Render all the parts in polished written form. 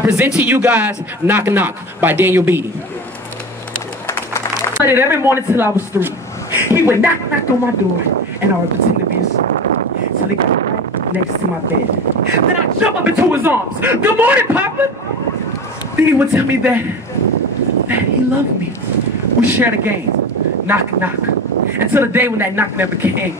I present to you guys Knock Knock by Daniel Beatty. I did every morning till I was 3. He would knock on my door, and I would pretend to be his son. So he got right next to my bed. Then I'd jump up into his arms. Good morning, Papa. Then he would tell me that he loved me. We shared a game, knock knock, until the day when that knock never came.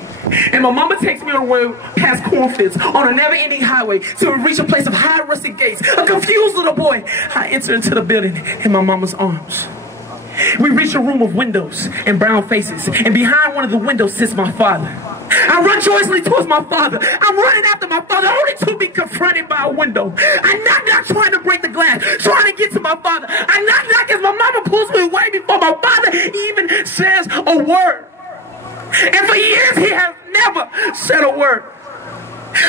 And my mama takes me on the road past cornfields on a never-ending highway till we reach a place of high rusted gates. A confused little boy, I enter into the building in my mama's arms. We reach a room of windows and brown faces, and behind one of the windows sits my father. I run joyously towards my father. I'm running after my father, only to be confronted by a window. I knock trying to break the glass, trying to get to my father. I knock as my mama pulls me away before my father even says a word. And for years he has never said a word.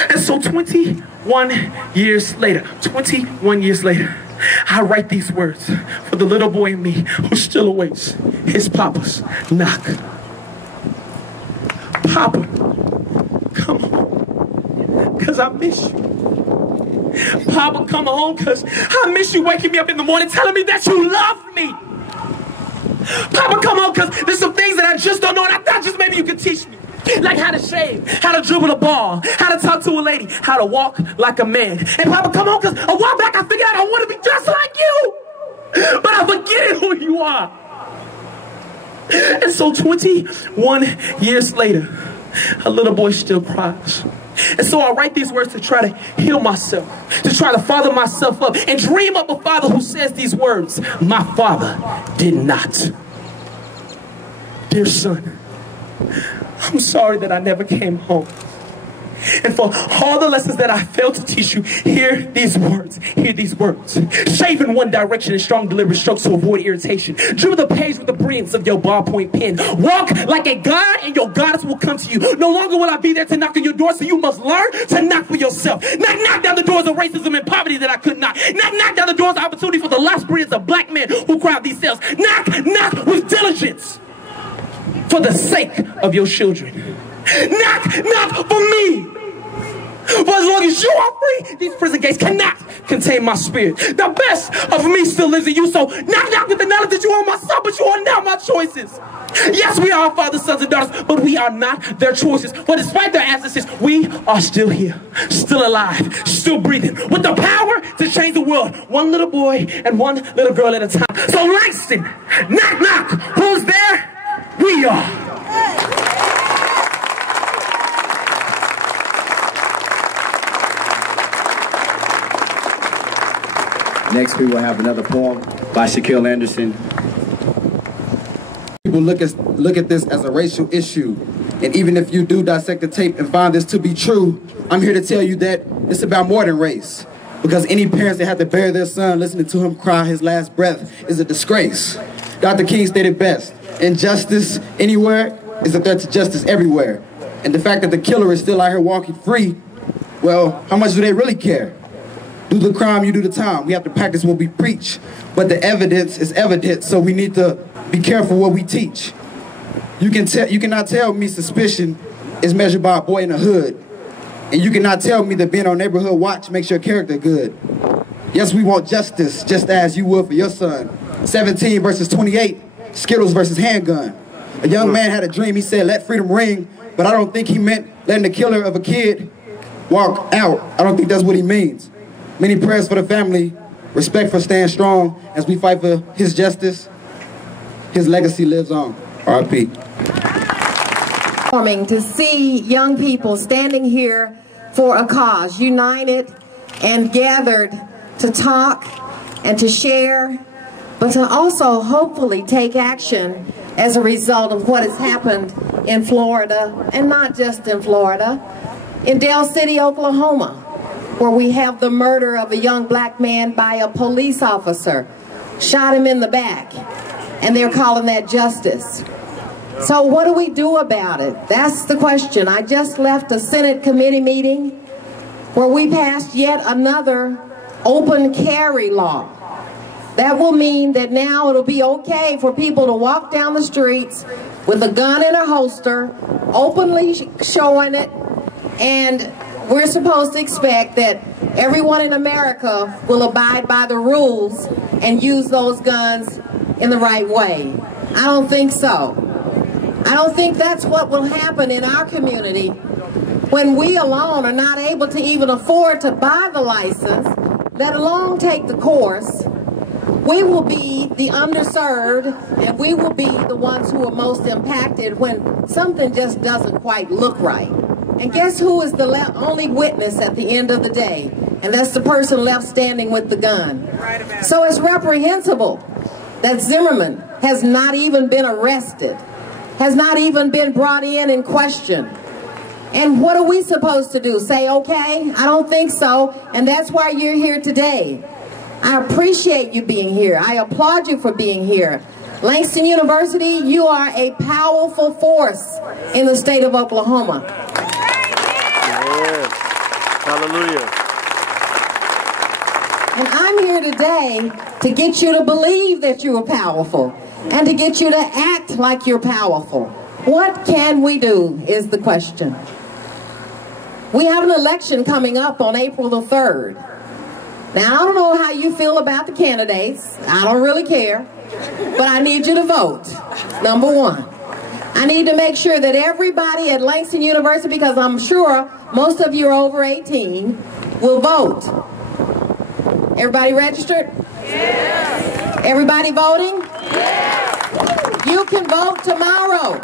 And so 21 years later, I write these words for the little boy in me who still awaits his papa's knock. Papa, come home, because I miss you. Papa, come home, because I miss you waking me up in the morning telling me that you love me. Papa, come home, because there's some things that I just don't know, and I thought just maybe you could teach me. Like how to shave, how to dribble a ball, how to talk to a lady, how to walk like a man. And Papa, come on, because a while back I figured out I want to be just like you. But I forget who you are. And so 21 years later, a little boy still cries. And so I write these words to try to heal myself, to try to father myself up, and dream up a father who says these words. My father did not. Dear son, I'm sorry that I never came home. And for all the lessons that I failed to teach you, hear these words. Hear these words. Shave in one direction in strong deliberate strokes to avoid irritation. Dribble the page with the brilliance of your ballpoint pen. Walk like a god and your goddess will come to you. No longer will I be there to knock on your door, so you must learn to knock for yourself. Knock down the doors of racism and poverty that I could not. Knock down the doors of opportunity for the lost brilliance of black men who crowd these cells. Knock with diligence for the sake of your children. Knock for me. For as long as you are free, these prison gates cannot contain my spirit. The best of me still lives in you, so knock with the knowledge that you are my son, but you are not my choices. Yes, we are our father's sons and daughters, but we are not their choices. For despite their absences, we are still here, still alive, still breathing, with the power to change the world, one little boy and one little girl at a time. So Langston, knock, who's there? We are. Next, we will have another poem by Shaquille Anderson. People look at this as a racial issue, and even if you do dissect the tape and find this to be true, I'm here to tell you that it's about more than race. Because any parents that have to bury their son listening to him cry his last breath is a disgrace. Dr. King stated best, injustice anywhere is a threat to justice everywhere. And the fact that the killer is still out here walking free, well, how much do they really care? Do the crime, you do the time. We have to practice what we preach. But the evidence is evident, so we need to be careful what we teach. You cannot tell me suspicion is measured by a boy in the hood. And you cannot tell me that being on neighborhood watch makes your character good. Yes, we want justice, just as you would for your son. 17 versus 28, Skittles versus handgun. A young man had a dream, he said, let freedom ring, but I don't think he meant letting the killer of a kid walk out. I don't think that's what he means. Many prayers for the family, respect for staying strong as we fight for his justice. His legacy lives on. R.I.P. To see young people standing here for a cause, united and gathered to talk and to share, but to also hopefully take action as a result of what has happened in Florida, and not just in Florida, in Dale City, Oklahoma, where we have the murder of a young black man by a police officer, shot him in the back, and they're calling that justice. So what do we do about it? That's the question. I just left a Senate committee meeting where we passed yet another open carry law. That will mean that now it'll be okay for people to walk down the streets with a gun in a holster, openly showing it, and we're supposed to expect that everyone in America will abide by the rules and use those guns in the right way. I don't think so. I don't think that's what will happen in our community when we alone are not able to even afford to buy the license, let alone take the course. We will be the underserved, and we will be the ones who are most impacted when something just doesn't quite look right. And guess who is the only witness at the end of the day? And that's the person left standing with the gun. So it's reprehensible that Zimmerman has not even been arrested, has not even been brought in question. And what are we supposed to do? Say okay? I don't think so. And that's why you're here today. I appreciate you being here. I applaud you for being here. Langston University, you are a powerful force in the state of Oklahoma. Yes. Hallelujah. And I'm here today to get you to believe that you are powerful and to get you to act like you're powerful. What can we do is the question. We have an election coming up on April the 3rd. Now, I don't know how you feel about the candidates. I don't really care. But I need you to vote, number one. I need to make sure that everybody at Langston University, because I'm sure most of you are over 18, will vote. Everybody registered? Yes. Everybody voting? Yes. You can vote tomorrow.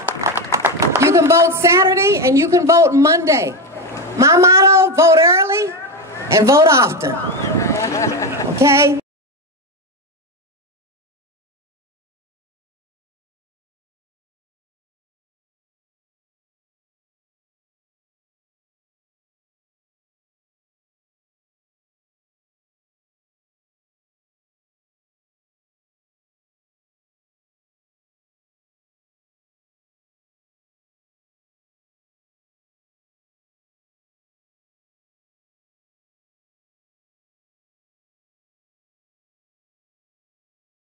You can vote Saturday and you can vote Monday. My motto, vote early and vote often. Okay?